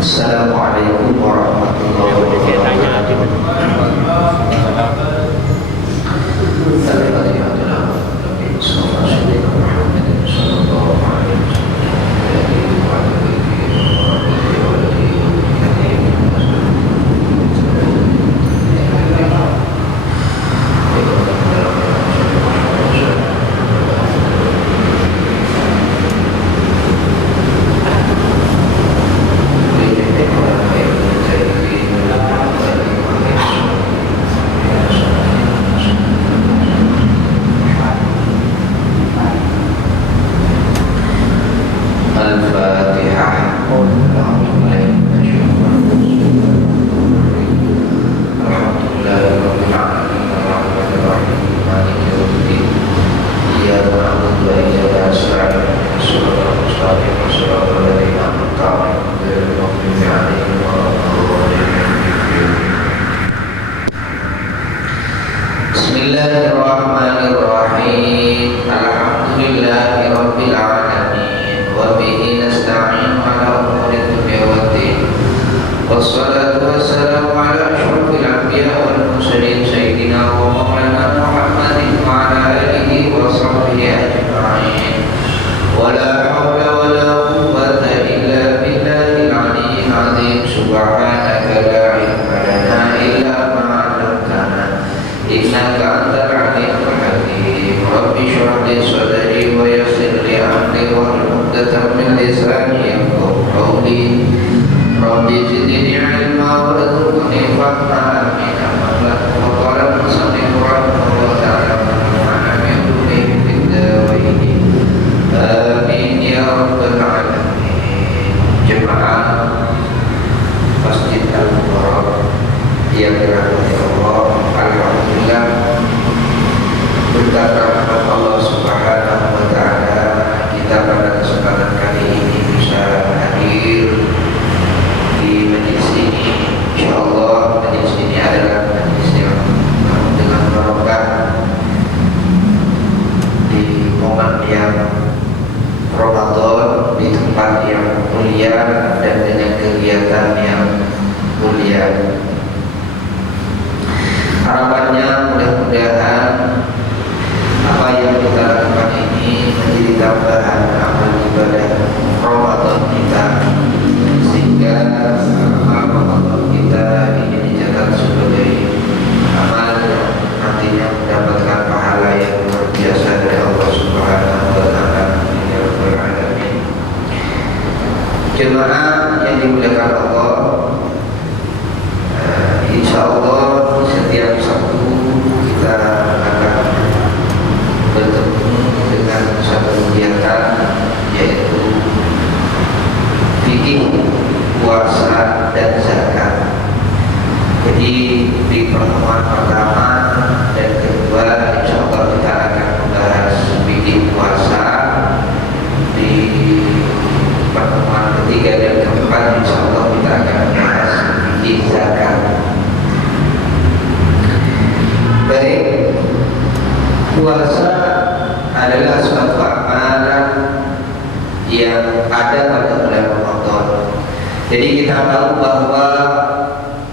Assalamualaikum warahmatullahi wabarakatuh. Bismillahirrahmanirrahim. Alhamdulillahirabbil alamin wa bihi nasta'in ala umuri dunya waddin. Wassalatu wassalamu ala asyrafil anbiya wal mursalin sayyidina wa maulana Muhammadin wa ala alihi wa sahbihi ajma'in. Wa la haula wa la quwwata illa billahil aliyyil azim. Subhanaka la ilma lana illa ma 'allamtana innaka antal alimul hakim. Rabbi shrah li sadri wa yassir li amri wahlul 'uqdatam min lisani yafqahu qawli. Rabbi zidni ilma warzuqni fahma. Amin. Wa qala al-musannif rahimahullah ta'ala wa na'udzu billahi amin ya rabbal alamin. Jemaah Masjid Al-Mubarak yang dirahmati Allah, alhamdulillah berkat rahmat Allah Subhanahu wa taala kita pada kesempatan kali ini bisa hadir di majelis ini. Insyaallah majelis ini adalah majelis yang penuh dengan barokah di momen yang Ramadan, di tempat yang mulia dan dengan kegiatan yang mulia. Harapannya mudah-mudahan apa yang kita lakukan ini menjadi tambahan amal ibadah Ramadan kita, sehingga amal Ramadan kita ini dicatat sebagai amal yang nantinya mendapatkan pahala yang luar biasa dari Allah Subhanahu wa taala. Jemaah yang dimuliakan Allah, insyaallah setiap Sabtu kita akan bertemu dengan satu kegiatan, yaitu fikih puasa dan zakat. Jadi di pertemuan pertama dan kedua insyaallah kita akan membahas fikih puasa. Di pertemuan ketiga dan keempat insyaallah kita akan membahas fikih zakat. Baik, puasa adalah suatu amalan yang ada pada bulan Ramadan. Jadi kita tahu bahwa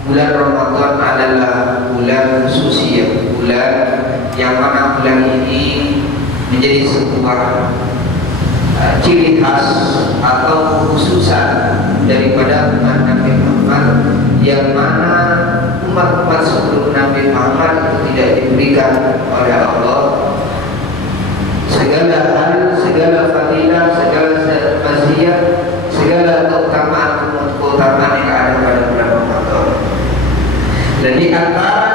bulan Ramadan adalah bulan khususiyah, bulan yang mana bulan ini menjadi sebuah ciri khas atau kekhususan daripada umat Nabi Muhammad, yang mana umat-umat sebelum Nabi Muhammad itu tidak diberikan oleh Allah segala hal, segala fadilah, segala maziyah, segala keutamaan yang ada pada bulan Ramadan. Dan di antara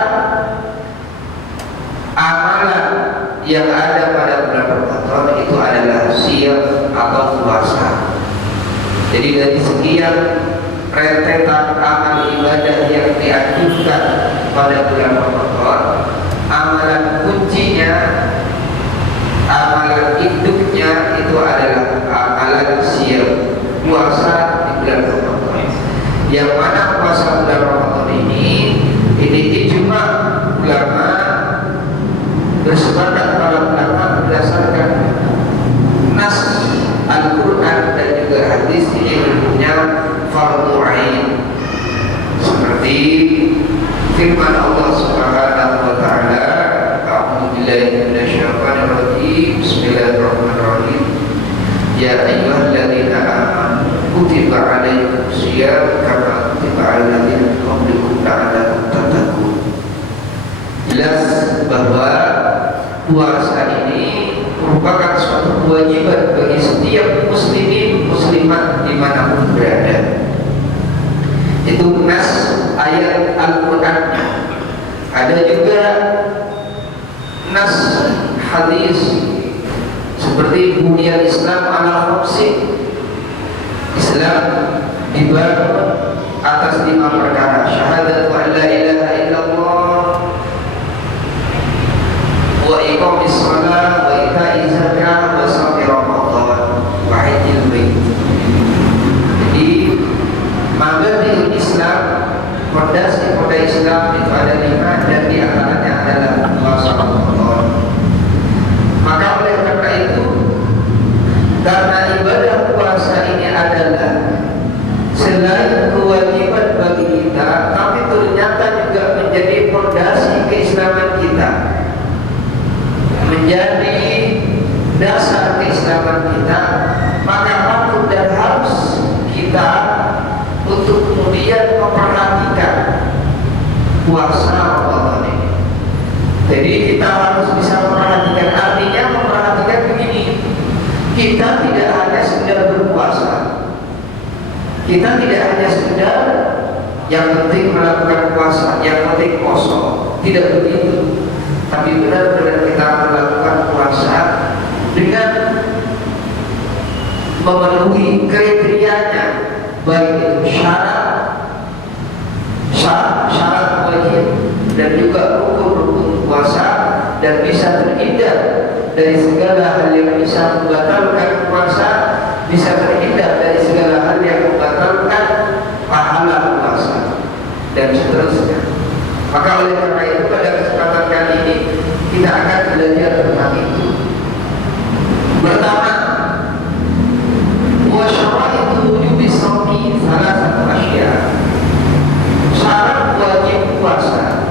amalan yang ada pada bulan Ramadan itu adalah siyam atau puasa. Jadi dari sekian rentetan amal ibadah yang dianjurkan pada bulan Ramadan, amalan kuncinya, amalan induknya itu adalah amalan siyam, puasa di bulan Ramadan. Yang mana puasa bulan Ramadan ini ijma ulama, bersepakat para ulama berdasarkan nas Al-Quran dan juga hadis, ini hukumnya fardu ain. alaikum siyam kama kutiba 'alal ladzina min qablikum la'allakum tattaqun. Jelas bahwa puasa ini merupakan suatu kewajiban bagi setiap muslimin muslimat dimanapun berada. Itu nas ayat Al-Quran. Ada juga nas hadis seperti buniyal Islam ala khamsin. Islam dibangun atas 5 perkara: syahadatu an la ilaha illallah, wa iqamis shalah, wa ita'iz zakah, wa shaumi ramadan, wa hajjil bait. Jadi mabadi Islam, fondasi Islam itu ada 5, dan di antaranya adalah puasa Ramadan. Maka oleh karena itu, karena ibadah puasa ini adalah selain kewajiban bagi kita, tapi ternyata juga menjadi fondasi keislaman kita, menjadi dasar keislaman kita, maka patut dan harus kita untuk kemudian memperhatikan puasa Ramadan ini. Jadi kita harus bisa memperhatikan, artinya memperhatikan begini: kita tidak hanya sekedar berpuasa, kita tidak hanya sekedar yang penting melakukan puasa, yang penting kosong, tidak begitu. Tapi benar-benar kita melakukan puasa dengan memenuhi kriterianya, baik itu syarat wajib dan juga rukun-rukun puasa, dan bisa terhindar dari segala hal yang bisa membatalkan puasa, bisa terhindar dari segala hal yang membatalkan pahala puasa, dan seterusnya. Maka oleh karena itu pada kesempatan kali ini kita akan belajar tentang itu. Pertama, wa syaraitu wujubi shaumi salasatu asya. Syarat wajib puasa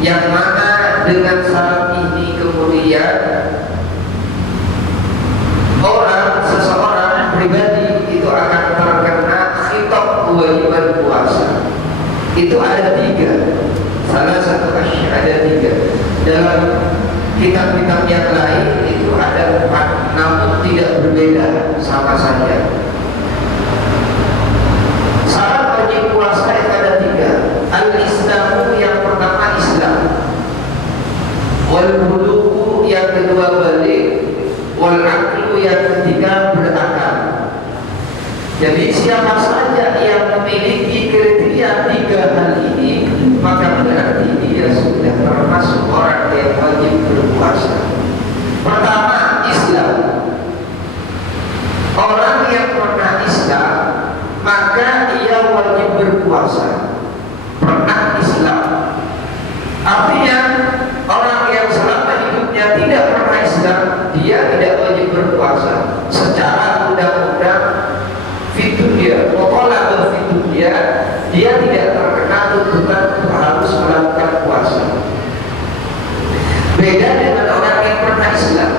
yang mana dengan syarat ini kemudian seseorang pribadi itu akan terkena khitab kewajiban puasa. Itu ada 3. Salah satu asya ada 3. Dalam kitab-kitab yang lain itu ada 4, namun tidak berbeda, sama saja. Syarat wajib puasa itu ada 3. Al-Islamu, yang pertama Islam, wal bulugu yang kedua balik, wal aqlu yang ketiga berakal. Jadi siapa saja yang memiliki kriteria 3 hal ini, maka berarti dia sudah termasuk orang yang wajib berpuasa. Pertama, Islam. Orang yang pernah Islam, maka ia wajib berpuasa. Pernah Islam artinya orang yang selama hidupnya tidak pernah Islam, dia tidak wajib berpuasa secara undang-undang fidunya. Pokoknya fidunya, dia tidak terkena tuntutan untuk harus melakukan puasa. Beda dengan orang yang pernah Islam.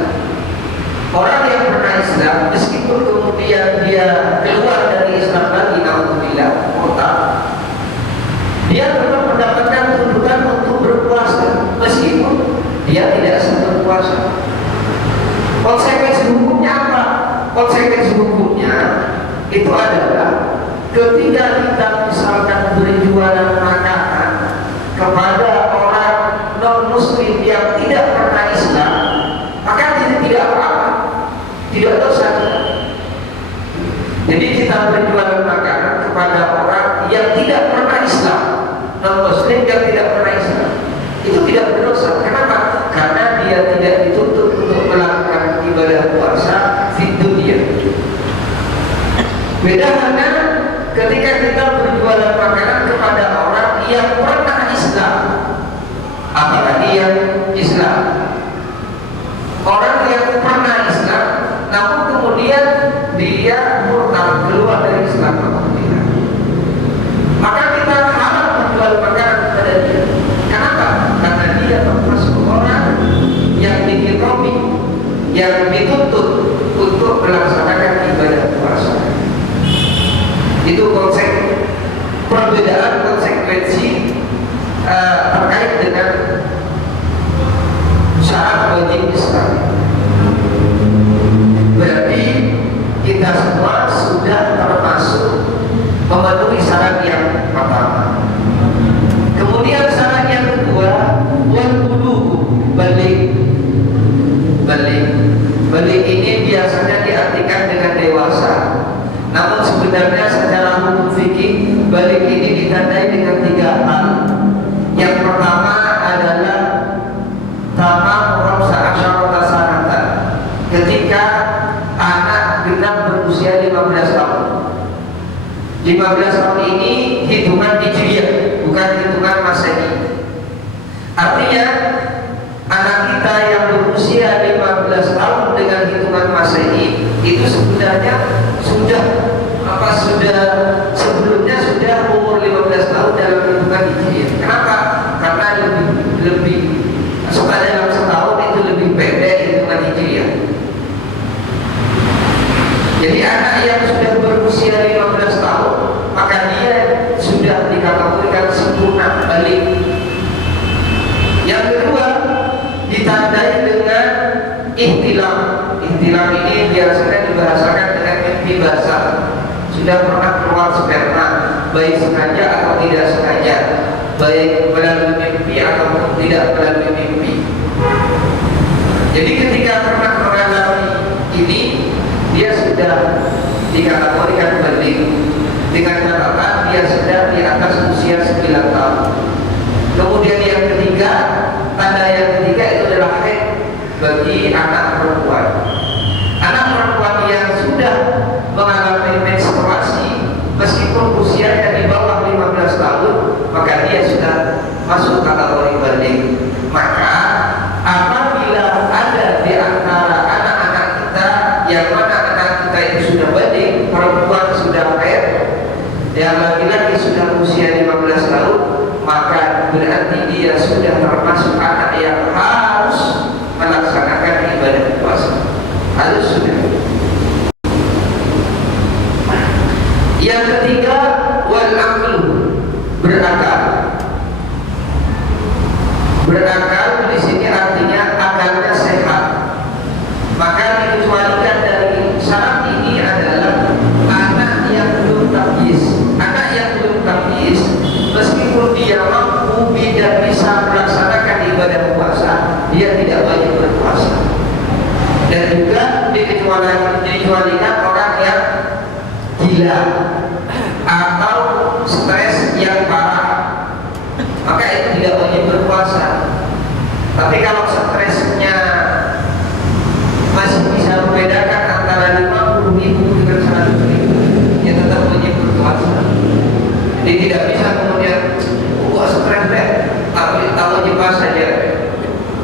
Orang yang pernah Islam, meskipun kemudian dia keluar dari Islam lagi, naudzubillah, murtad, dia tetap mendapatkan tuntutan untuk berpuasa meskipun dia tidak sedang berpuasa. Konsekuensi hukumnya apa? Konsekuensi hukumnya itu adalah ketika kita misalkan berjualan makanan kepada orang non-muslim yang tidak pernah Islam, maka ini tidak apa-apa, tidak dosa. Jadi kita berjualan makanan kepada orang yang tidak pernah Islam, non-muslim yang tidak pernah Islam, itu tidak berdosa. Kenapa? Karena dia tidak dituntut untuk melakukan ibadah puasa di dunia. Beda dengan ketika kita berjualan makanan kepada orang yang pernah Islam, apalagi yang Islam, orang yang pernah Islam, namun kemudian dia murtad, keluar dari Islam, maka kita harus menjual makanan kepada dia. Kenapa? Karena dia termasuk orang yang dihitomi, yang dituntut untuk melaksanakan ibadah puasa. Itu perbedaan konsekuensi terkait dengan syarat wajib Islam. Berarti kita semua sudah termasuk memenuhi syarat yang pertama. Kemudian syarat yang kedua, wal bulugu, balik. Balik ini biasanya diartikan dengan dewasa. Namun sebenarnya secara hukum fikih balik ini ditandai dengan 3 hal. Yang pertama adalah tamam ramsa asyarata sanatan, ketika anak genap berusia 15 tahun. 15 tahun ini hitungan Hijriah, bukan hitungan Masehi. Artinya anak kita yang berusia 15 tahun dengan hitungan Masehi itu sebenarnya sudah sebelumnya sudah umur 15 tahun dalam hitungan Hijriah. Kenapa? Karena lebih dalam setahun itu lebih pendek hitungan Hijriah. Jadi anak yang sudah berusia 15 tahun maka dia sudah dikategorikan sempurna balik. Yang kedua ditandai dengan ihtilam. Ihtilam ini biasanya dibahasakan dengan mimpi basah. Sudah pernah keluar sperma, baik sengaja atau tidak sengaja, baik melalui mimpi ataupun tidak melalui mimpi. Jadi ketika pernah mengalami ini, dia sudah dikategorikan balik. Dengan catatan dia sudah di atas usia 9 tahun. Kemudian yang ketiga, tanda yang ketiga itu adalah haid bagi anak perempuan. Anak perempuan yang sudah mengalami menstruasi meskipun usianya di bawah 15 tahun, maka dia sudah masuk kategori balik. Maka apabila ada di antara anak-anak kita yang mana anak kita itu sudah balik, perempuan sudah haid, yang laki-laki sudah usia 15 tahun, maka berarti dia sudah termasuk anak yang harus melaksanakan ibadah puasa. Harus sudah. Yang ketiga, wal aql, berakal. Berakal di sini artinya akalnya sehat. Maka dikecualikan dari syarat ini adalah anak yang belum tamyiz. Anak yang belum tamyiz meskipun dia mampu dan bisa melaksanakan ibadah puasa, dia tidak wajib berpuasa. Dan juga dikecualikan orang yang gila atau stres yang parah, maka itu tidak wajib berpuasa. Tapi kalau stresnya masih bisa membedakan antara 50.000 dengan 100.000, ya tetap wajib berpuasa. Jadi tidak bisa kemudian stres deh, tapi tahu wajib puasa saja.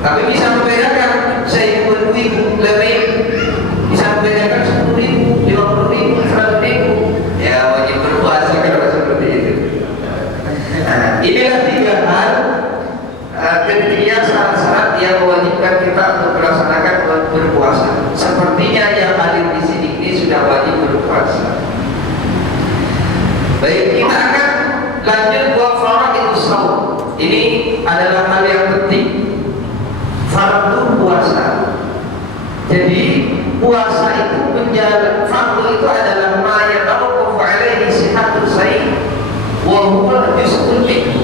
Tapi bisa membedakan 10.000 lebih, bisa membedakan 10.000, 50.000, 100.000, ya wajib berpuasa kalau seperti itu. Nah, inilah 3 hal kriteria syarat-syarat yang mewajibkan kita untuk melaksanakan berpuasa. Sepertinya yang hadir di sini ini sudah wajib berpuasa. Baik, kita akan lanjut buat faraidus shaum. Ini adalah hal yang penting. Fardu puasa. Jadi puasa itu fardu itu adalah ma yatawaqqafu alaihi sihhatus sahih wa huwa juz'un minhu.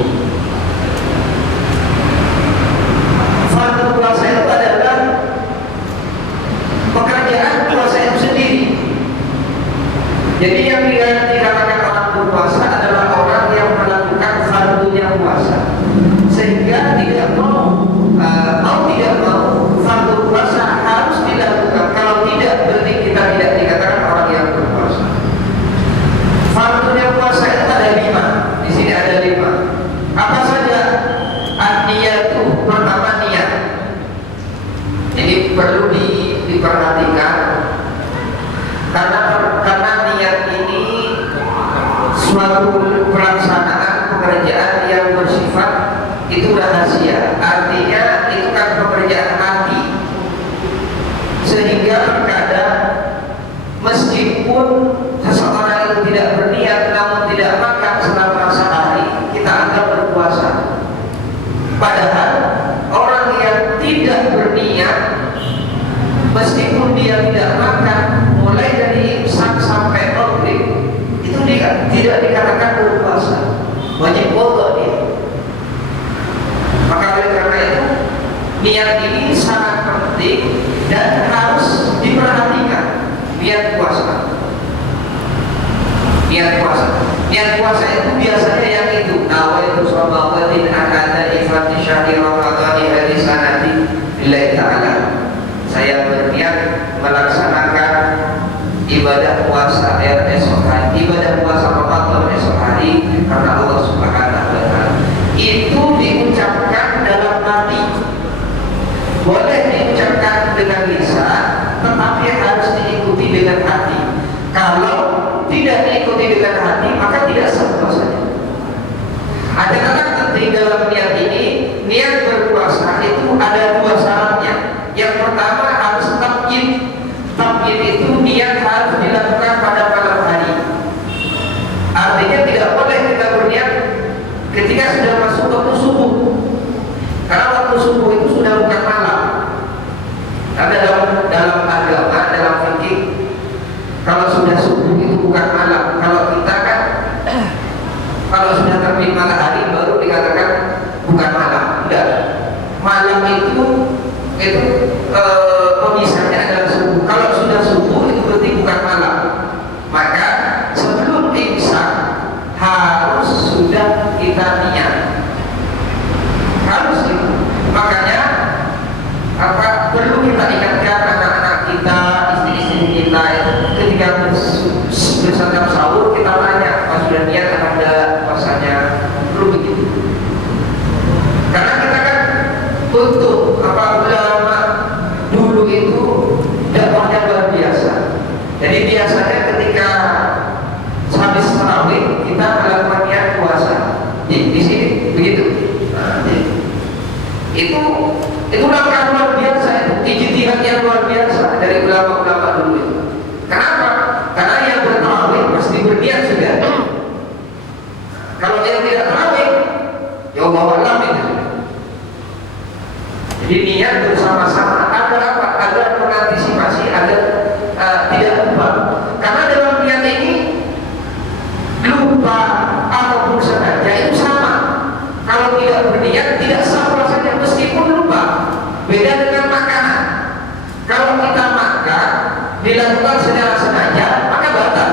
Fardu puasa itu adalah pekerjaan puasa itu sendiri. Jadi yang dikatakan orang berpuasa adalah orang yang melakukan fardunya puasa, sehingga tidak mau tidak mau fardu puasa harus dilakukan. Kalau tidak, berarti kita tidak dikatakan orang yang berpuasa. Fardunya puasa itu ada 5. Di sini ada 5. Apa saja? An-niyatu, pertama niat. Ini perlu diperhatikan karena niat ini suatu pelaksanaan pekerjaan yang bersifat itu rahasia. Artinya itu kan pekerjaan hati, sehingga terkadang meskipun seseorang itu tidak berniat namun tidak makan selama niat ini sangat penting dan harus diperhatikan. Niat puasa. Niat puasa itu biasanya yang itu. Nawaitu sholawatin akada ifrati syahri ramadhani hadis sanati lillahi ta'ala. Saya berniat melaksanakan ibadah puasa esok hari, ibadah puasa Ramadan esok hari karena Allah Subhanahu wa taala. Itu diucapkan dalam hati. Boleh diucapkan dengan lisan, tetapi harus diikuti dengan hati. Kalau tidak diikuti dengan hati, maka tidak sah puasanya. Ada kata penting dalam niat ini. Niat berpuasa itu ada dua syaratnya. Yang pertama harus tabyin. Tabyin itu niat harus dilakukan pada malam hari. Artinya tidak boleh kita berniat ketika sudah masuk waktu subuh. Karena waktu subuh itu sudah bukan malam. Karena dalam agama, dalam fikih, kalau sudah subuh itu bukan malam. Kalau kita kan, kalau sudah terbit matahari baru dikatakan bukan malam. Enggak. Malam itu pemisahnya adalah subuh. Kalau sudah subuh itu berarti bukan malam. Maka sebelum imsak harus sudah kita niat. Harus itu. Makanya perlu kita ingatkan anak-anak kita, istri-istri kita itu ketika bersantap sahur kita tanya, pas sudah niat ada puasanya, perlu begitu. Karena kita kan untuk ulama dulu itu dakwahnya luar biasa. Jadi biasanya ketika habis tarawih kita melakukan niat puasa. Di sini begitu. Nah, itu langkah luar biasa, itu ijtihad yang luar biasa dari ulama-ulama dulu itu. Kenapa? Karena yang bertarawih pasti berniat sudah. Kalau yang tidak tarawih, ya Allah alam itu. Jadi niat bersama-sama agar apa? Agar mengantisipasi, agar tidak lupa. Karena dalam niat ini lupa ataupun sengaja itu sama. Kalau tidak berniat tidak sah puasanya meskipun lupa. Beda dengan makanan. Kalau kita makan dilakukan secara sengaja maka batal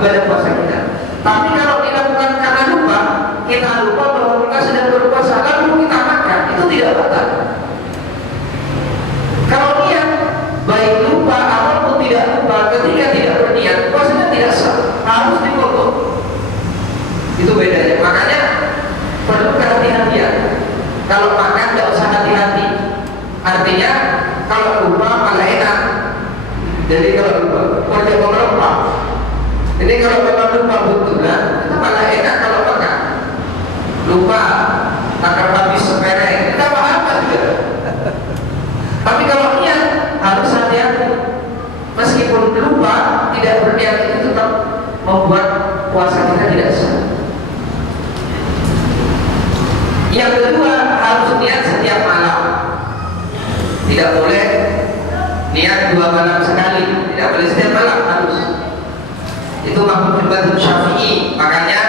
ibadah puasa kita. Tapi kalau dilakukan karena lupa, kita lupa bahwa kita sedang berpuasa lalu kita makan, itu tidak batal. Kalau niat baik lupa ataupun tidak lupa, ketika tidak berniat puasanya tidak sah, harus dipotong. Itu bedanya. Makanya perlu kehati-hatian. Kalau makan tidak usah hati-hati. Artinya kalau lupa malah enak. Jadi kalau lupa, wajib lupa. Jadi kalau memang lupa betulan, itu malah enak kalau makan. Lupa, takkan habis sepereng, kita apa juga. Tapi kalau niat harus hati-hati. Meskipun lupa, tidak berniat itu tetap membuat puasa kita tidak sah. Yang kedua harus niat setiap malam. Tidak boleh niat 2 malam sekali. Tidak boleh setiap malam, harus. Itu mazhab Syafi'i. Makanya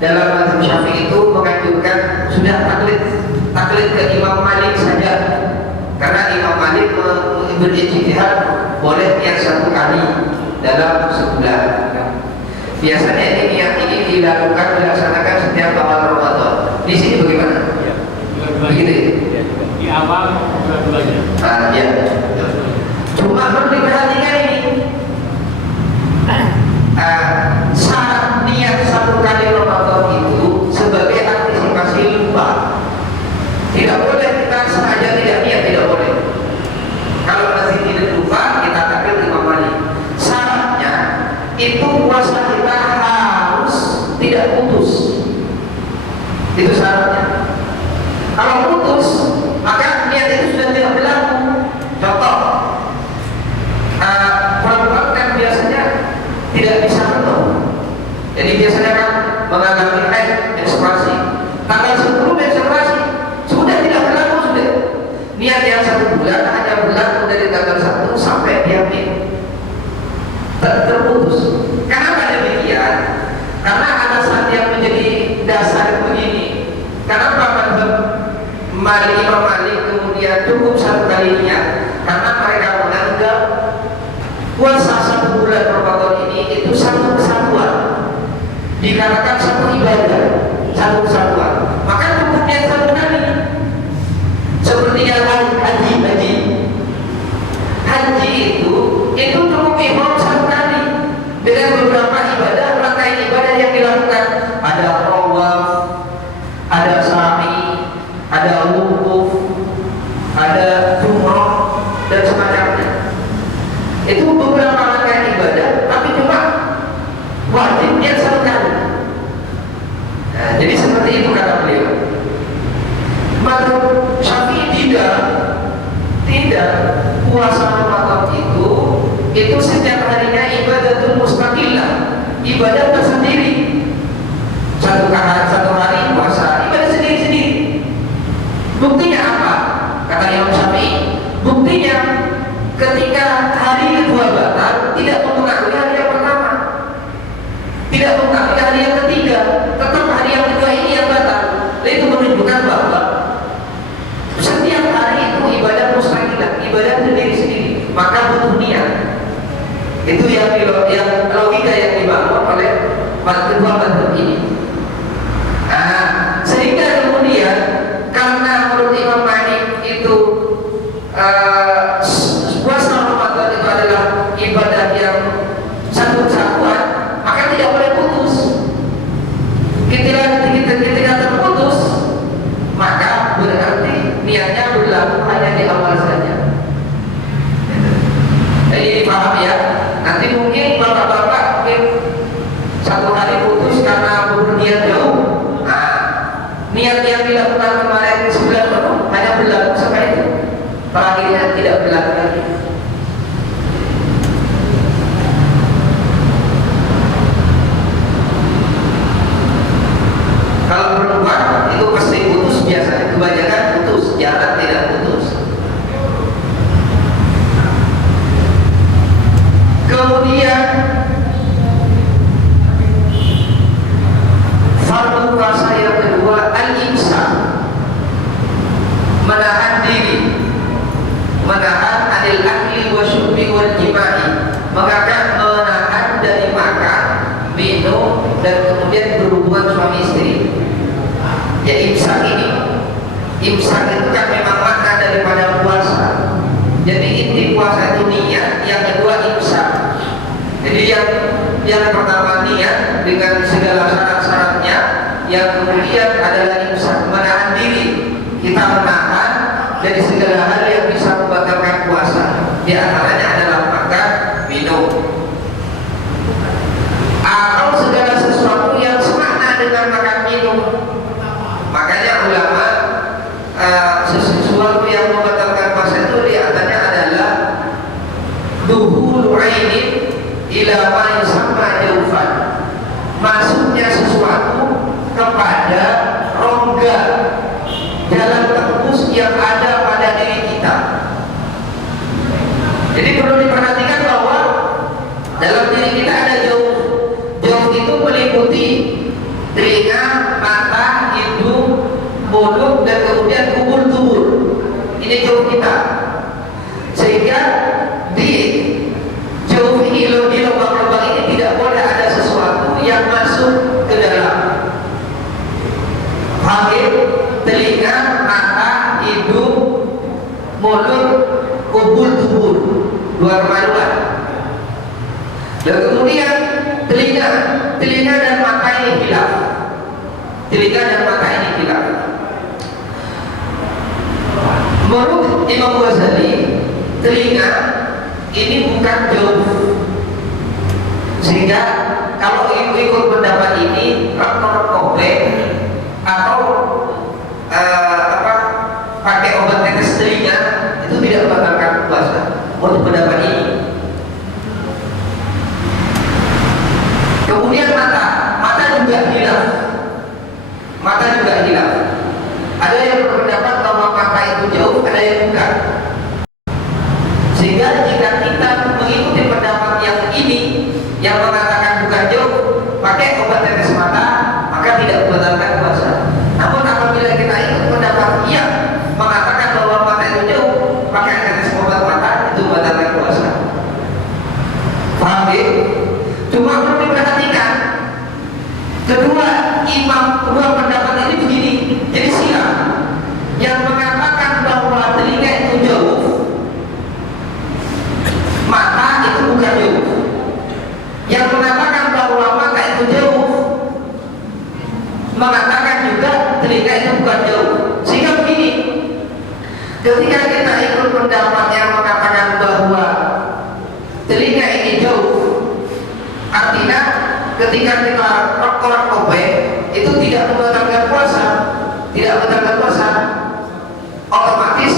dalam mazhab Syafi'i itu menganjurkan sudah taklid ke Imam Malik saja. Karena Imam Malik berijtihad boleh niat 1 kali dalam sebulan. Biasanya niat ini dilaksanakan setiap awal Ramadan. Di sini bagaimana? Ya, begitu ya? Di awal bulan-bulannya. Ya. Cuma perlu diperhatikan ini. Syarat niat 1 kali Ramadan itu sebagai antisipasi lupa. Tidak boleh kita sengaja tidak niat, tidak boleh. Kalau masih tidak lupa, kita taklid Imam Malik. Syaratnya itu puasa kita harus tidak putus. Itu syaratnya. Kalau putus, maka niat itu sudah tidak berlaku. Contoh, perempuan kan biasanya tidak bisa penuh. Jadi biasanya kan mengalami menstruasi. Tanggal 10 menstruasi sudah tidak berlaku sudah. Niat yang 1 bulan hanya berlaku dari tanggal 1 sampai dia terputus. Kenapa demikian? Karena alasan yang menjadi dasar begini. Kenapa Imam Malik kemudian cukup satu kali niat, karena mereka menganggap puasa 1 bulan Ramadan ini itu satu kesatuan, dikarenakan satu ibadah, satu kesatuan. Maka cukup niat satu kali. Seperti yang haji itu cukup ihram satu kali. Dengan beberapa ibadah, rangkaian ibadah yang dilakukan, ada tawaf, ada sa'i, ada wukuf, ada jumrah dan semacamnya. Itu beberapa rangkaian ibadah, tapi cuma wajib niat satu kali. Nah, jadi seperti itu kata beliau. Mazhab Syafi'i tidak puasa Ramadan itu setiap harinya ibadatul mustaqillah, ibadah tersendiri. Satu hari puasa, ibadah sendiri-sendiri. Buktinya apa? Kata Imam Syafi'i, buktinya ketika hari kedua batal tidak mempengaruhi hari yang pertama, tidak mempengaruhi hari yang ketiga, tetap hari yang kedua ini yang batal. Itu menunjukkan bahwa setiap hari itu ibadah mustaqilah, ibadah sendiri-sendiri, maka butuh niat. Itu yang logika yang dibangun oleh kedua mazhab ini. Nah, sehingga kemudian karena menurut Imam Malik itu puasa Ramadan itu adalah ibadah yang satu kesatuan, maka tidak boleh putus. Ketika terputus, maka berarti niatnya berlaku hanya di awal saja. Jadi paham ya? Nanti mungkin bapak-bapak mungkin satu hari putus karena berniat jauh. Nah, niat yang dilakukan kemarin sebulan penuh hanya berlaku sampai itu. Terakhirnya tidak berlaku lagi. Kalau perempuan itu pasti putus biasanya, kebanyakan putus, jarang tidak putus. Kemudian fardu puasa yang kedua al-imsak, menahan diri, menahan anil akli wa syurbi wal jima'i, menahan dari makan, minum dan kemudian berhubungan suami istri. Ya imsak ini, imsak itu kan memang makna daripada puasa. Jadi inti puasa itu niat, yang kedua imsak. Jadi yang pertama niat dengan segala syarat-syaratnya, yang kemudian adalah imsak, menahan diri. Kita menahan dari segala hal yang bisa membatalkan puasa. Di antaranya adalah makan, minum, atau segala sesuatu yang semakna dengan makan minum. Makanya ulama sesuatu yang membatalkan puasa itu di antaranya adalah duhulu ainin ila ma yusamma jaufan, masuknya sesuatu kepada rongga jalan tembus yang ada pada diri kita. Jadi perlu diperhatikan bahwa dalam diri kita ada jauh. Jauh itu meliputi telinga, mata, hidung, mulut, dan kemudian kubur-kubur. Ini jauh kita. Sehingga di jauh ini, di lubang-lubang ini tidak boleh ada sesuatu yang masuk ke dalam. Hati, telinga, mata, hidung, mulut, kubur-kubur, luar-luar. Dan kemudian telinga dan mata ini hilaf. Telinga dan mata ini hilaf. Menurut Imam Ghazali, telinga ini bukan jauh. Sehingga kalau ikut pendapat ini, rekor kopek atau pakai obat tetes telinga itu tidak membatalkan puasa. Menurut pendapat ini. Kemudian mata juga hilaf. Mata juga hilaf. Ada yang berpendapat bahwa mata itu jauh, ada yang bukan. Sehingga jika kita mengikuti pendapat yang ini, yang mengatakan bukan jauh, pakai obat tetes mata, maka dua pendapat ini begini. Jadi silang. Yang mengatakan bahwa telinga itu jauh, mata itu bukan jauh. Yang mengatakan bahwa mata itu jauh, mengatakan juga telinga itu bukan jauh. Sehingga begini, ketika kita ikut pendapat yang mengatakan bahwa telinga ini jauh, artinya ketika kita rokok kobe itu tidak membatalkan puasa, otomatis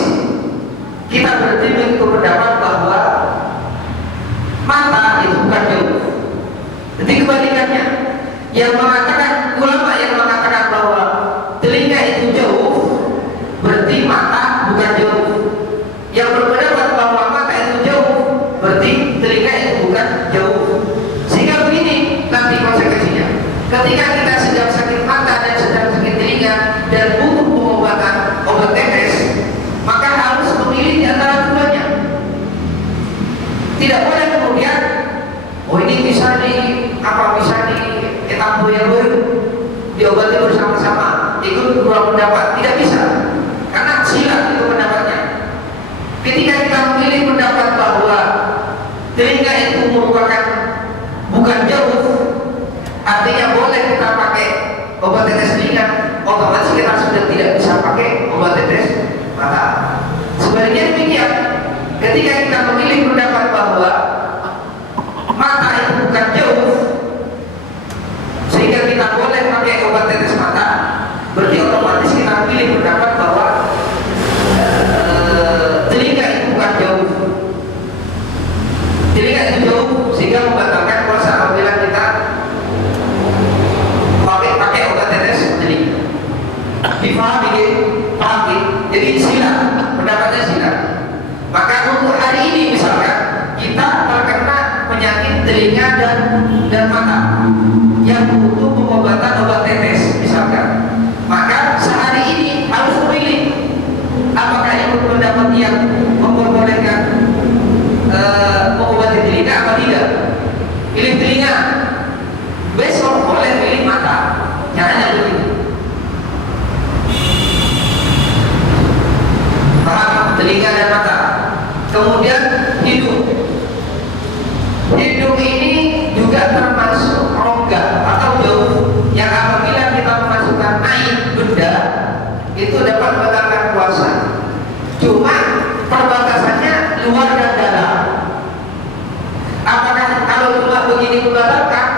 kita berarti mengikut pendapat bahwa mata itu bukan jauh. Jadi kebalikannya, yang mengatakan ulama yang mengatakan bahwa telinga itu jauh berarti mata bukan jauh. Yang berpendapat bahwa mata itu jauh berarti telinga itu bukan jauh. Sehingga begini nanti konsekuensinya, ketika kita sedang sakit mata dan sedang sakit telinga dan butuh pengobatan obat tetes, maka harus memilih di antara keduanya. Tidak boleh kemudian, oh ini bisa etapu yang baru diobati bersama-sama, ikut dua pendapat, tidak bisa, karena silang itu pendapatnya. Ketika kita memilih pendapat bahwa telinga itu merupakan bukan jauh, artinya boleh kita pakai obat tetes telinga, otomatis kita sudah tidak bisa pakai obat tetes mata. Sebaliknya demikian, ketika kita memilih pendapat bahwa mata itu bukan jauh, sehingga kita boleh pakai obat tetes mata, berarti otomatis kita memilih pendapat bahwa telinga itu bukan jauh. Telinga itu jauh sehingga membatalkan puasa apabila kita pakai obat tetes telinga. Dipahami? Pahami? Jadi silang, pendapatnya silang. Maka untuk hari ini misalkan kita terkena penyakit telinga dan mata yang butuh pengobatan obat tetes misalkan, maka sehari ini harus memilih apakah ikut pendapat yang memperbolehkan mengobati telinga atau tidak. Pilih telinga, besok boleh pilih mata. Caranya begitu. Paham? Telinga dan mata. Kemudian hidung. Hidung ini juga termasuk rongga atau jauh yang apabila kita memasukkan air benda itu dapat membatalkan puasa. Cuma perbatasannya luar dan dalam. Apakah kalau cuma begini membatalkan,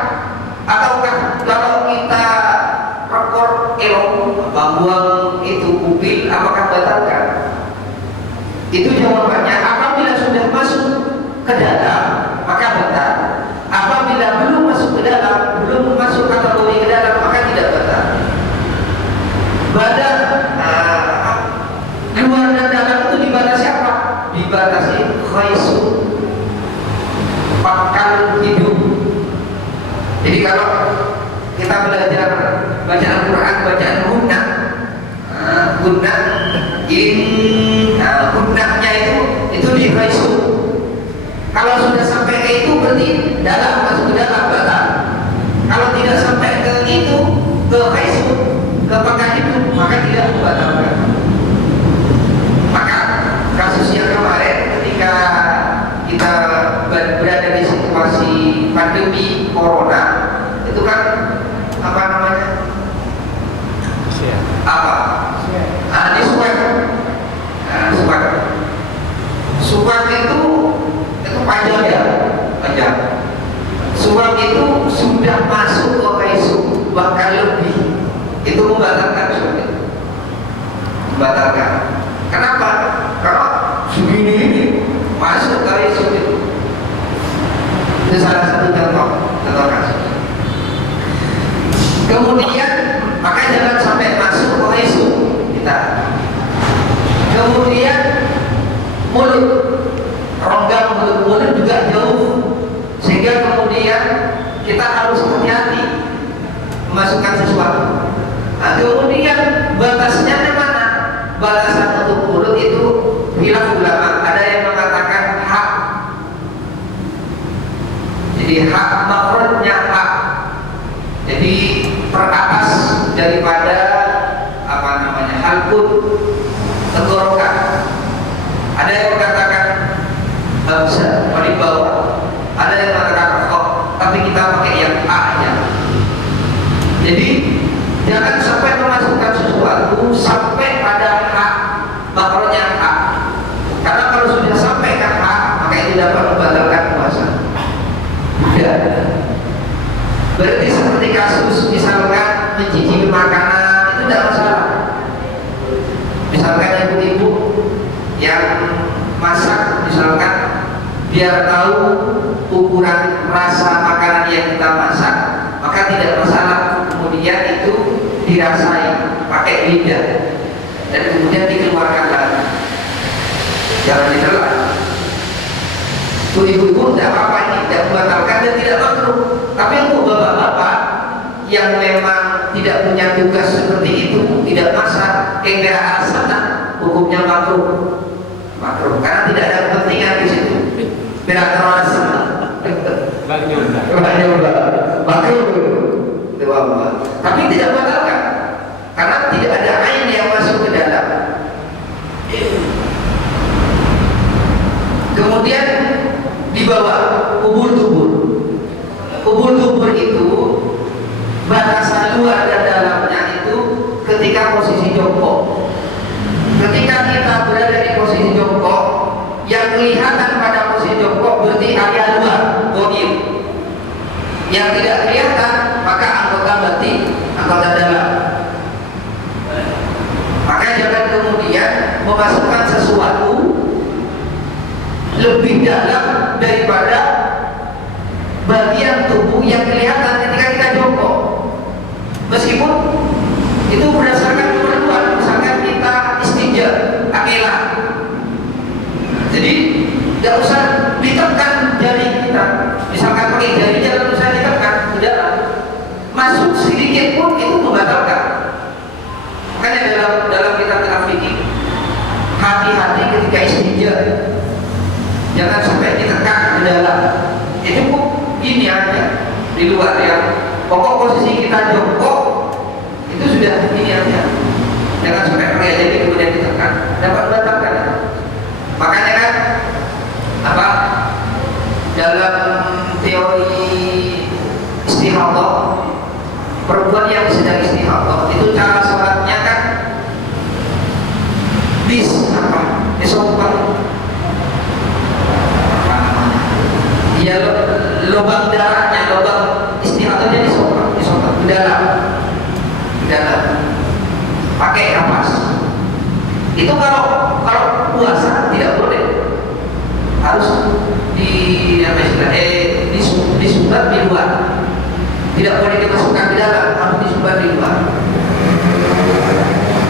ataukah kalau kita rekor buang itu kupil apakah membatalkan? Itu jawabannya, apabila sudah masuk ke dalam maka batal. Apabila belum masuk ke dalam, belum masuk kategori ke dalam, maka tidak batal. Badan luar dan dalam itu dibatasi apa? Dibatasi khaisu, pakan hidup. Jadi kalau kita belajar bacaan Quran, bacaan gunnah, gunnahnya itu di khaisu. Kalau sudah sampai ke itu berarti dalam, masuk ke dalam batal. Kalau tidak sampai ke itu, ke khaisu, ke pakan hidup, maka tidak membatalkan. Maka kasus yang kemarin ketika kita berada di situasi pandemi corona, itu kan apa namanya? Di swab. Swab itu panjang ya, panjang. Swab itu sudah masuk ke khaisu, bahkan lebih. Itu membatalkan swab itu. Membatalkan. Kenapa? Karena segini ini masuk ke khaisu itu. Itu salah satu contoh kasus. Kemudian maka jangan sampai masuk ke khaisu kita. Kemudian mulut, rongga mulut juga jauh, sehingga kemudian kita harus hati-hati memasukkan sesuatu. Nah, kemudian batasnya di mana? Batasan untuk mulut itu khilaf ulama. Ada yang mengatakan hak. Jadi hak makhrajnya hak. Jadi per atas daripada apa namanya halqun, tenggorokan. Ada yang mengatakan bisa di bawah, ada yang mengatakan kok, tapi kita pakai yang A-nya. Jadi jangan sampai memasukkan sesuatu sampai pada hak makronya hak. Karena kalau sudah sampai ke hak, maka itu dapat membatalkan puasa. Ya. Berarti seperti kasus misalkan mencicipi makanan itu tidak masalah. Misalkan ibu-ibu yang masak, misalkan biar tahu ukuran rasa makanan yang kita masak, maka tidak masalah kemudian itu dirasai pakai lidah dan kemudian dikeluarkan lagi, jangan ditelan. Ibu-ibu tidak apa-apa, ini tidak membatalkan dan tidak makruh. Tapi untuk bapak-bapak yang memang tidak punya tugas seperti itu, tidak masak, kira asana, hukumnya makruh. Makruh karena tidak ada kepentingan di situ. Tidak terasa. Makruh. Tapi tidak batalkan karena tidak ada ain yang masuk ke dalam. Kemudian di bawah kubur-kubur. Kubur-kubur itu batasan luar dan dalamnya itu ketika posisi jongkok. Ketika kita berada di posisi jongkok, yang kelihatan pada posisi jongkok berarti area luar, goib. Yang tidak kelihatan maka anggota batin, anggota dalam. Maka jangan kemudian memasukkan sesuatu lebih dalam daripada bagian tubuh yang kelihatan ketika kita jongkok. Meskipun itu berdasarkan keperluan, misalkan kita istinja, akilah. Jadi tidak usah ditekan jari kita. Misalkan pakai jari jangan usah ditekan, tidak. Masuk sedikit pun itu membatalkan. Makanya dalam kitab fikih hati-hati ketika istinja. Jangan sampai ditekan ke dalam. Itu pun ini aja di luar ya. Pokok posisi kita jongkok itu sudah ini aja. Jangan sampai pakai jadi kemudian ditekan. Dapat membatalkan. Makanya kan apa? Dalam teori istihadah, perempuan yang sedang istihadah itu cara sholatnya kan disompak. Ya lubang darahnya, lubang istihadahnya disompak ke dalam, pakai kapas. Itu kalau puasa tidak boleh, harus disumbat di luar, tidak boleh dimasukkan di dalam, harus disumbat di luar.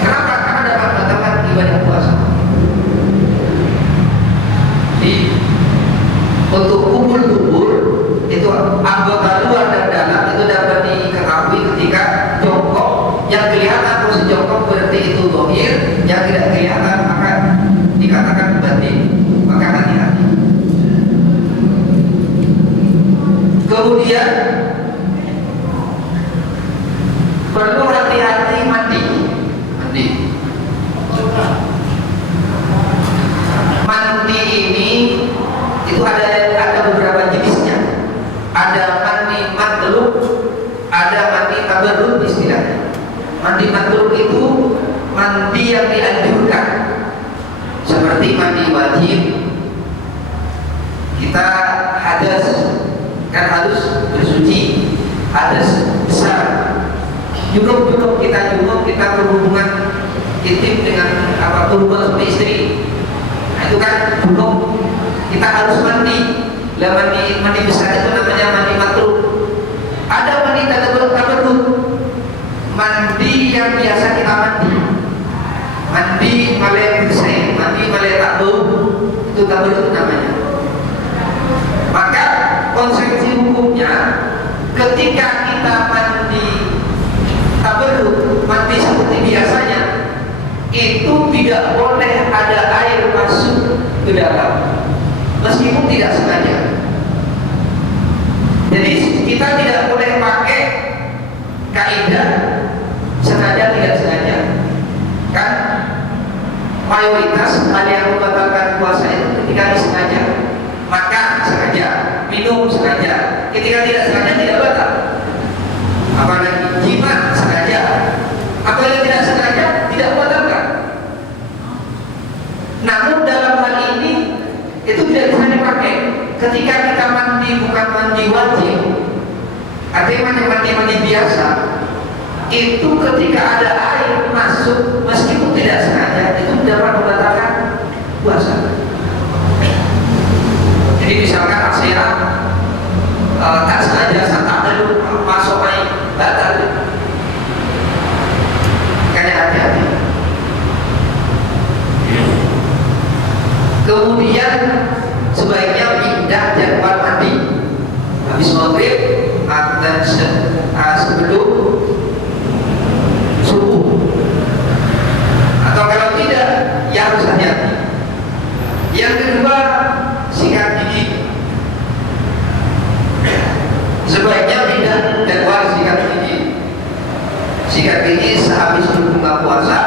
Kenapa? Karena dapat membatalkan ibadah puasa. Untuk kubur-kubur itu anggota luar dan dalam itu dapat diketahui ketika jongkok. Yang kelihatan posisi jongkok berarti itu zahir, yang tidak kelihatan maka dikatakan batin. Maka hati-hati. Kemudian perlu hati-hati mandi. Mandi ini itu ada beberapa jenisnya. Ada mandi matlub, ada mandi tabarrud istilahnya. Mandi matlub itu mandi yang dianjurkan, seperti mandi wajib. Kita hadas kan harus bersuci, hadas besar. Junub kita berhubungan intim dengan berhubungan suami istri. Nah, itu kan junub. Kita harus mandi. Lah mandi besar itu namanya mandi matlub. Ada mandi tabarrud. Mandi yang biasa kita mandi. Mandi malai bersih, mandi malai tak bau. Itu tabarrud namanya. Maka konsekuensi hukumnya ketika kita mandi tabarrud, mandi seperti biasanya, itu tidak boleh ada air masuk ke dalam. Meskipun tidak sengaja. Jadi kita tidak boleh pakai kaidah mayoritas hal yang membatalkan puasa itu ketika disengaja, makan sengaja, minum sengaja. Ketika tidak sengaja tidak batal. Apalagi jima sengaja, apabila tidak sengaja tidak membatalkan. Namun dalam hal ini itu tidak bisa dipakai ketika kita mandi, bukan mandi wajib, artinya mandi biasa. Itu ketika ada air masuk meskipun tidak sengaja itu dapat membatalkan puasa. Jadi misalkan saya tak sengaja saat ada masuk air batal, makanya hati-hati. Kemudian sebaiknya pindah jadwal mandi habis maghrib dan sebelum subuh, atau kalau tidak ya harus hati-hati. Yang kedua, sikat gigi. Sebaiknya pindah jadwal sikat gigi. Sikat gigi sehabis berbuka puasa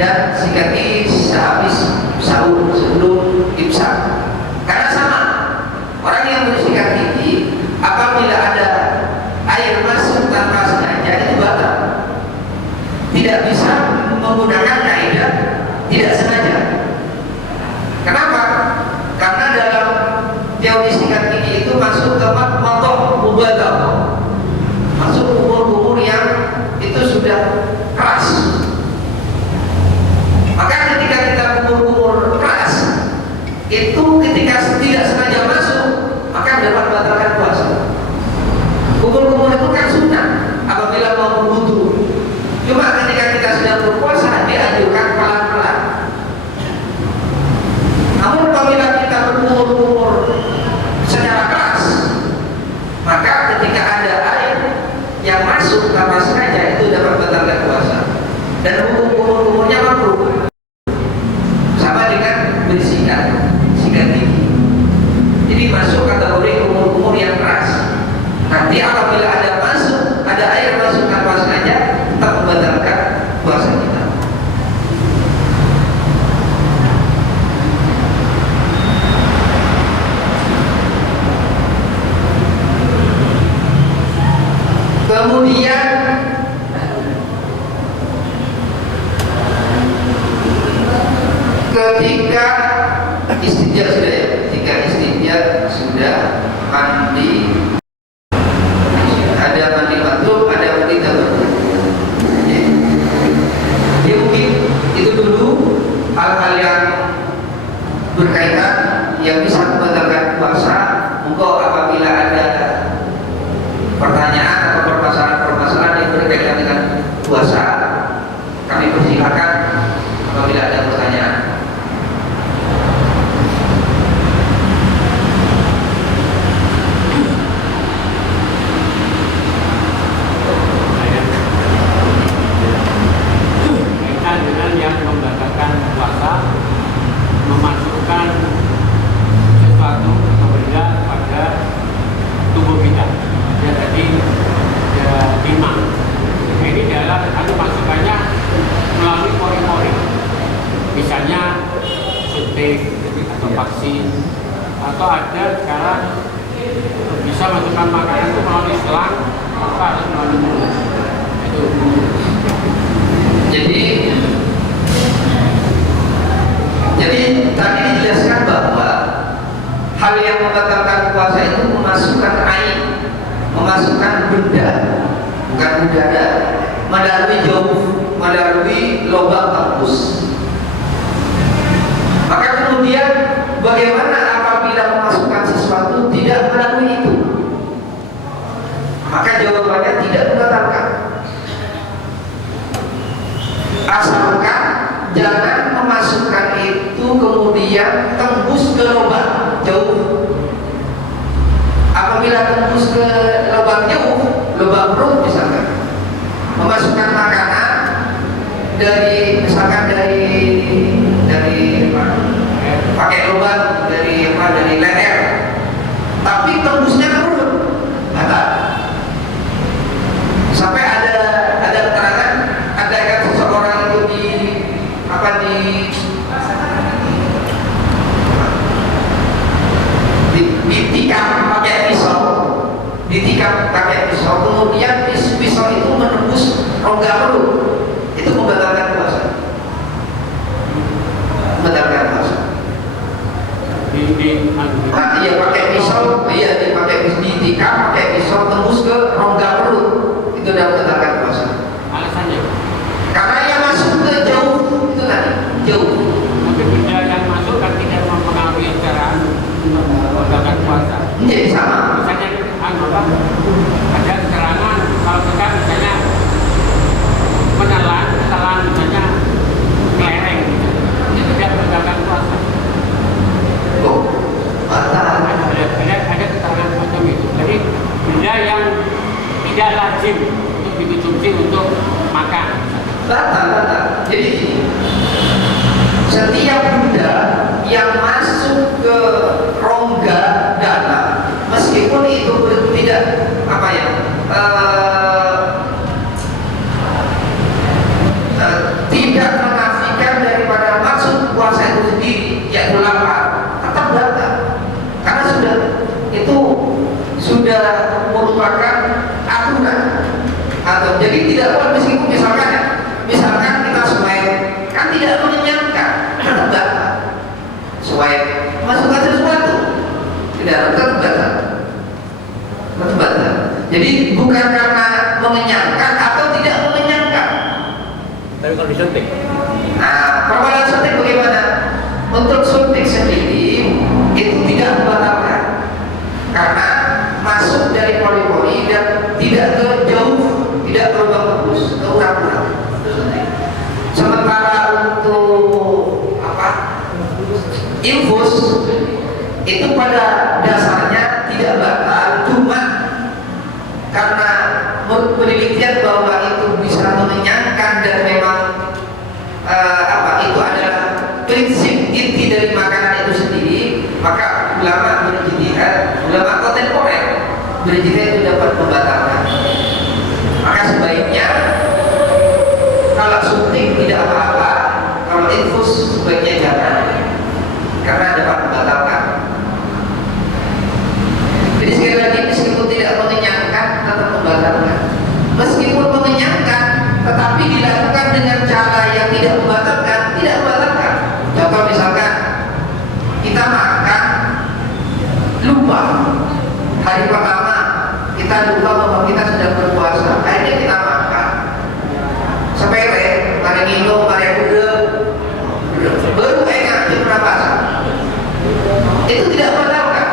dan sikat gigi sehabis sahur sebelum imsak. Karena sama, orang yang bersikat gigi apabila ada air masuk tanpa sengaja itu batal. Tidak bisa menggunakan kaidah tidak sengaja. Kenapa? Karena dalam teori sikat gigi itu masuk tempat motor mubadah, masuk kumur-kumur yang itu sudah keras. Maka ketika kita kumur-kumur keras itu ketika tidak sengaja masuk maka dapat membatalkan puasa. Kumur-kumur itu kan sunnah apabila mau berwudu. Cuma ketika kita sedang berpuasa dianjurkan pelan-pelan. Namun apabila kita berkumur-kumur secara keras, maka ketika ada air yang masuk tanpa sengaja itu dapat membatalkan puasa. Dan hukum kumur-kumurnya makruh, sama dengan bersikat gigi. Jadi masuk kategori kumur-kumur yang keras. Nanti apabila ada air masuk tanpa sengaja tetap membatalkan puasa kita. Kemudian ketika istinja sudah ya, ketika istinja sudah mandi, ada mandi makruh, ada mandi tabarruk. Ya mungkin itu dulu hal-hal yang berkaitan yang bisa membatalkan puasa. Monggo apabila ada pertanyaan atau permasalahan yang berkaitan dengan puasa, kami persilakan apabila ada pertanyaan. Dengan yang membatalkan puasa, memasukkan sesuatu atau benda pada tubuh kita, ya tadi ya timah. Ini adalah masukannya melalui pori-pori, misalnya suntik atau vaksin, atau ada sekarang bisa masukkan makanan itu melalui selang, apa harus melalui mulut. Itu. Jadi tadi dijelaskan bahwa hal yang membatalkan puasa itu memasukkan air, memasukkan benda, bukan udara, melalui jauh, melalui lubang tembus. Maka kemudian bagaimana apabila memasukkan sesuatu tidak melalui itu? Maka jawabannya tidak membatalkan. Asalkan jangan memasukkan itu kemudian tembus ke lubang jauh. Apabila tembus ke lubang jauh, lubang perut misalkan, memasukkan makanan dari misalkan dari pakai lubang dari leher, tapi tembusnya ke perut, batal. Sampai ada keterangan ada seseorang itu itu membatalkan puasa. Membatalkan puasa. Nah, iya pakai pisau, iya dipakai ditikam pakai pisau tembus ke rongga perut, itu udah membatalkan puasa. Alasannya? Karena yang masuk ke jauh itu tadi, jauh. Tapi benda yang masuk kan tidak mempengaruhi cara membatalkan puasa. Jadi sama. Misalnya ada keterangan kalau kita misalnya menelan misalnya kelereng, itu tidak membatalkan puasa. Oh, batal. Ada keterangan macam itu. Jadi benda yang tidak lazim untuk dikonsumsi untuk makan. Batal. Jadi setiap benda yang masuk ke rongga dalam, meskipun itu tidak apa ya, tidak menafikan daripada maksud puasa itu sendiri, yaitu lapar, tetap batal. Karena sudah merupakan aturan. Atau jadi tidak boleh meskipun misalkan kita swipe kan tidak mengenyangkan, tetap batal. Swipe masukkan sesuatu tidak tetap batal. Jadi bukan karena mengenyangkan atau tidak mengenyangkan. Tapi kalau disuntik? Nah, perbuatan suntik bagaimana? Untuk suntik sendiri itu tidak membatalkan karena masuk dari pori-pori dan tidak ke jauh, tidak ke lubang tembus, ke urat-urat. Sementara untuk infus itu pada dasarnya tidak batal, cuma karena penelitian bahwa itu bisa mengenyangkan dan memang itu adalah prinsip inti dari makanan itu sendiri, maka ulama kontemporer berijtihad itu dapat membatalkan. Maka sebaiknya kalau suntik tidak apa-apa, kalau infus sebaiknya jangan, karena dapat membatalkan. Jadi sekali lagi, meskipun tidak mengenyangkan tetap membatalkan. Meskipun mengenyangkan tetapi dilakukan dengan cara yang tidak membatalkan, tidak membatalkan. Contoh misalkan kita makan lupa hari pertama, kita lupa bahwa kita sedang berpuasa, akhirnya kita makan sepele, mari minum, mari udem, baru enak jam berapa? Itu tidak membatalkan.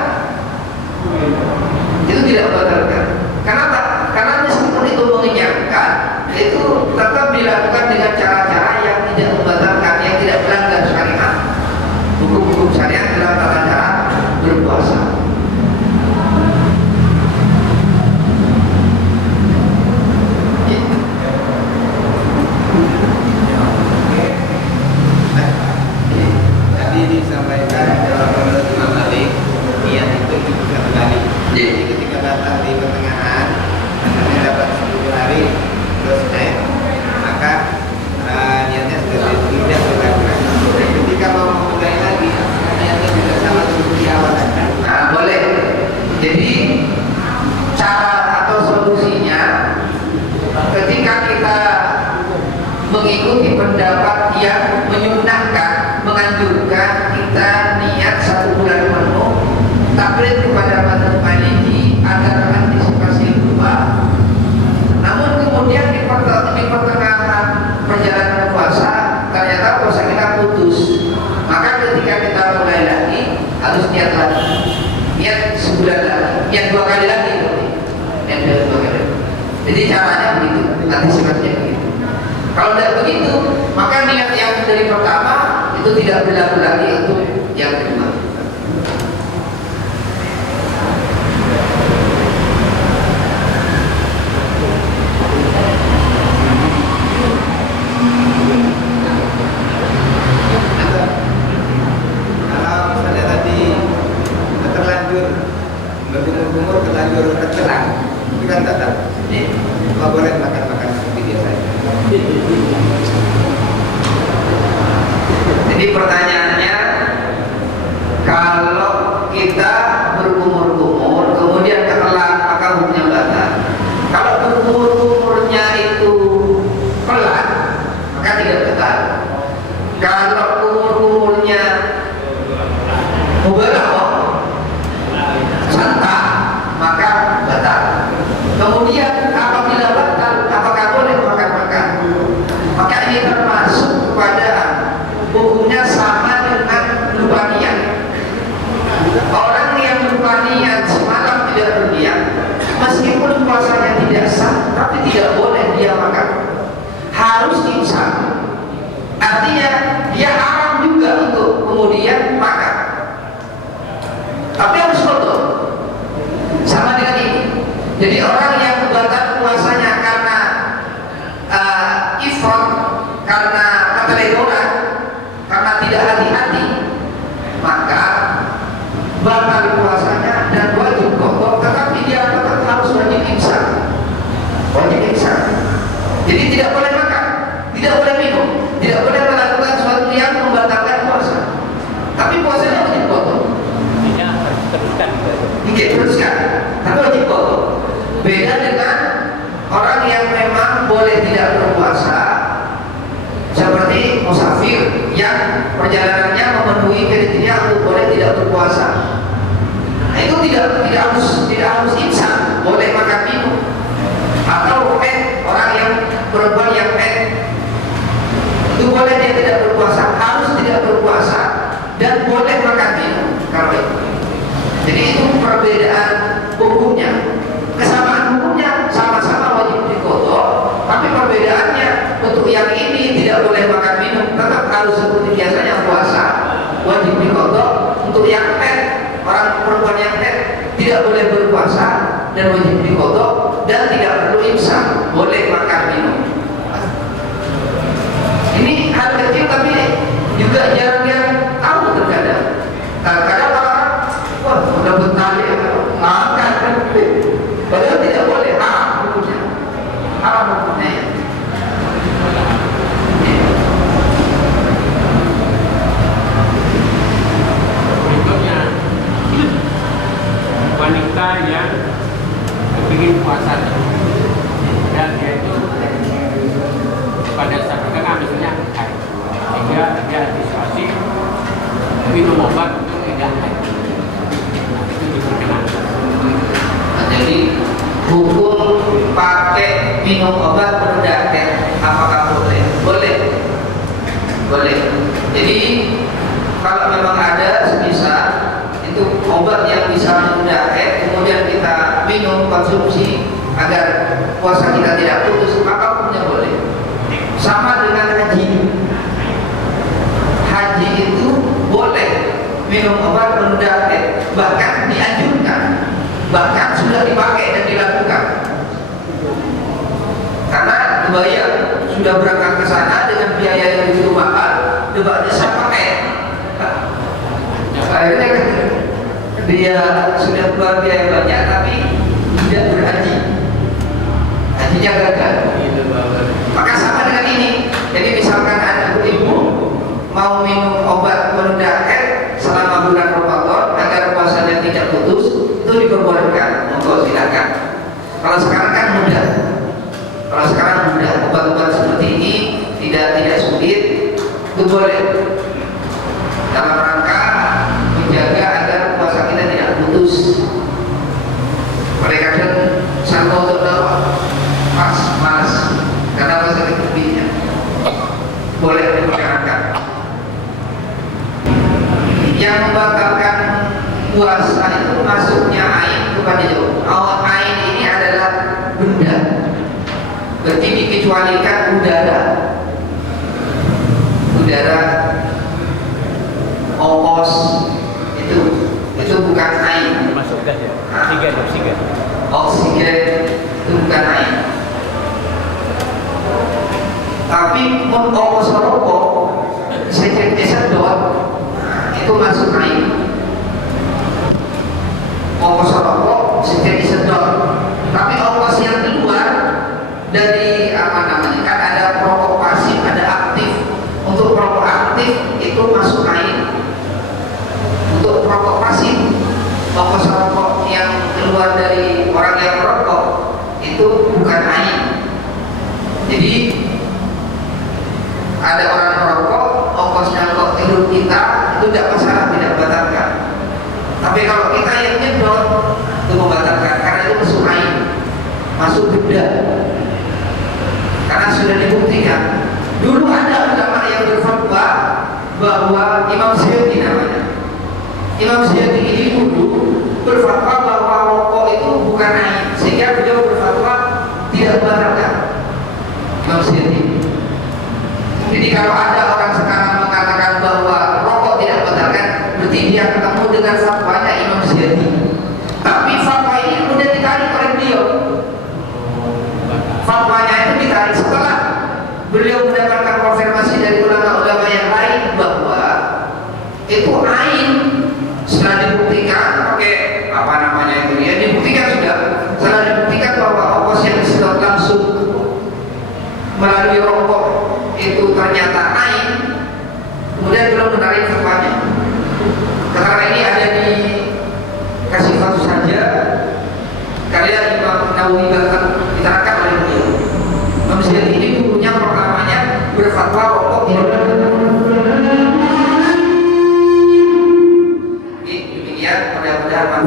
Itu tidak membatalkan. Kenapa? Karena meskipun itu mengenyangkan, itu tetap dilakukan dengan cara-cara yang tidak membatalkan, yang tidak melanggar syariat. Hukum-hukum syariat dalam tata cara berpuasa. Tadi disampaikan dalam menurut Imam Malik, niat itu juga kembali. Jadi ketika datang di pertengahan, misalnya dapat 10 hari terus naik, maka niatnya sudah tidak berlakukan. Ketika mau memulai lagi, niatnya juga sama seperti di awal. Nah, boleh. Jadi cara atau solusinya ketika kita mengikuti pendapat yang menyunahkan, menganjurkan kita niat 1 bulan penuh taklid kepada mazhab Maliki agar antisipasi lupa. Namun kemudian di pertengahan perjalanan puasa ternyata puasa kita putus, maka ketika kita mulai lagi harus niat lagi, niat sebulan lagi, niat 2 kali lagi, niat 2 kali. Jadi caranya begitu, antisipasinya begitu. Kalau tidak begitu, maka niat yang dari pertama itu tidak berlaku lagi untuk yang kedua. Kalau misalnya tadi terlanjur bergumur-gumur, terlanjur terang, itu kan tak tahu. Nggak boleh makan seperti biasa. Jadi pertanyaannya, ifrat, karena keteledoran, karena tidak hati-hati, maka batal puasanya dan wajib qada, tetapi dia tetap harus wajib imsak. Wajib imsak. Jadi tidak boleh makan, tidak boleh minum, tidak boleh melakukan sesuatu yang membatalkan puasa. Tapi puasanya wajib qada. Tidak teruskan, tapi wajib qada. Beda dengan orang yang memang boleh tidak berpuasa, seperti musafir yang perjalanannya memenuhi kriteria untuk boleh tidak berpuasa. Nah, itu tidak harus imsak, boleh makan minum. Atau orang yang perempuan yang itu boleh dia tidak berpuasa, harus tidak berpuasa dan boleh makan minum. Kalau itu, jadi itu perbedaan hukumnya. Kesamaan hukumnya sama-sama wajib diqadha, tapi perbedaannya untuk yang ini tidak boleh makan minum, tetap harus seperti biasanya puasa, wajib diqadha. Untuk yang orang perempuan yang tidak boleh berpuasa dan wajib diqadha dan tidak perlu imsak, boleh makan minum. Ini hal kecil tapi juga jarang-jarang tahu terkadang. Kadang orang, wah udah betah ya makan, padahal tidak boleh, haram hukumnya, haram hukumnya ya. Berikutnya, wanita yang ingin puasa dan dia itu pada saat tengah misalnya haid, sehingga dia antisipasi minum obat untuk tidak haid. Itu diperkenankan. Jadi hukum pakai minum obat penunda haid apakah boleh? Boleh, boleh. Jadi kalau memang ada semisal itu obat yang bisa menunda haid, kemudian kita minum konsumsi agar puasa kita tidak putus, maka hukumnya boleh. Sama dengan haji. Haji itu boleh minum obat penunda haid, bahkan dianjurkan, bahkan sudah dipakai dan dilakukan. Karena kebayang sudah berangkat ke sana dengan biaya yang begitu mahal, debatnya saya pakai. Akhirnya dia sudah keluar biaya banyak tapi tidak berhaji, hajinya gagal. Maka sama dengan ini. Jadi misalkan ada ibu mau minum obat penunda haid selama bulan Ramadan agar puasanya tidak putus, itu diperbolehkan, monggo silakan. Kalau sekarang kan mudah, kalau sekarang mudah, obat-obat seperti ini tidak sulit, itu boleh dalam rangka menjaga agar puasa kita tidak putus. Mereka kan satu untuk pas malas karena masa lebihnya boleh diperkenankan. Yang membatalkan puasa itu masuknya ain kepada jauh. Ain ini adalah benda, berarti dikecualikan udara, ongkos itu bukan ain. Masuk gas ya, oksigen. Oksigen itu bukan ain. Tapi ongkos rokok, sedot, itu masuk ain. Ongkos rokok sedot, tapi ongkos yang keluar dari kan ada perokok pasif, ada aktif. Untuk perokok aktif itu masuk ain. Untuk perokok pasif, ongkos rokok yang keluar dari orang yang merokok itu bukan ain. Jadi ada orang merokok, ongkosnya kok hidup kita itu tidak masalah, tidak membatalkan. Tapi kalau kita yang nyedot itu membatalkan, karena itu masuk ain, masuk benda. Karena sudah dibuktikan. Dulu ada ulama yang berfatwa bahwa Imam Syuuti namanya. Imam Syuuti ini dulu berfatwa bahwa rokok itu bukan ain, sehingga beliau berfatwa tidak membatalkan. Imam Syuuti. Jadi kalau ada orang sekarang mengatakan bahwa rokok tidak membatalkan, berarti dia ketemu dengan fatwanya Imam Syuuti. Tapi fatwa ini kemudian ditarik oleh beliau. Fatwanya itu ditarik setelah beliau mendapatkan konfirmasi dari ulama-ulama yang lain bahwa itu ain. Setelah dibuktikan pakai apa namanya itu ya, dibuktikan sudah. Setelah dibuktikan bahwa ongkos yang disedot langsung melalui rokok itu ternyata ain, kemudian belum menarik fatwanya. Karena ini ada di kasih fatwa saja. Kalian Imam Nawawi bahkan diterangkan oleh beliau. Imam Syafi'i ini gurunya pertamanya berfatwa rokok tidak boleh. Demikian mudah-mudahan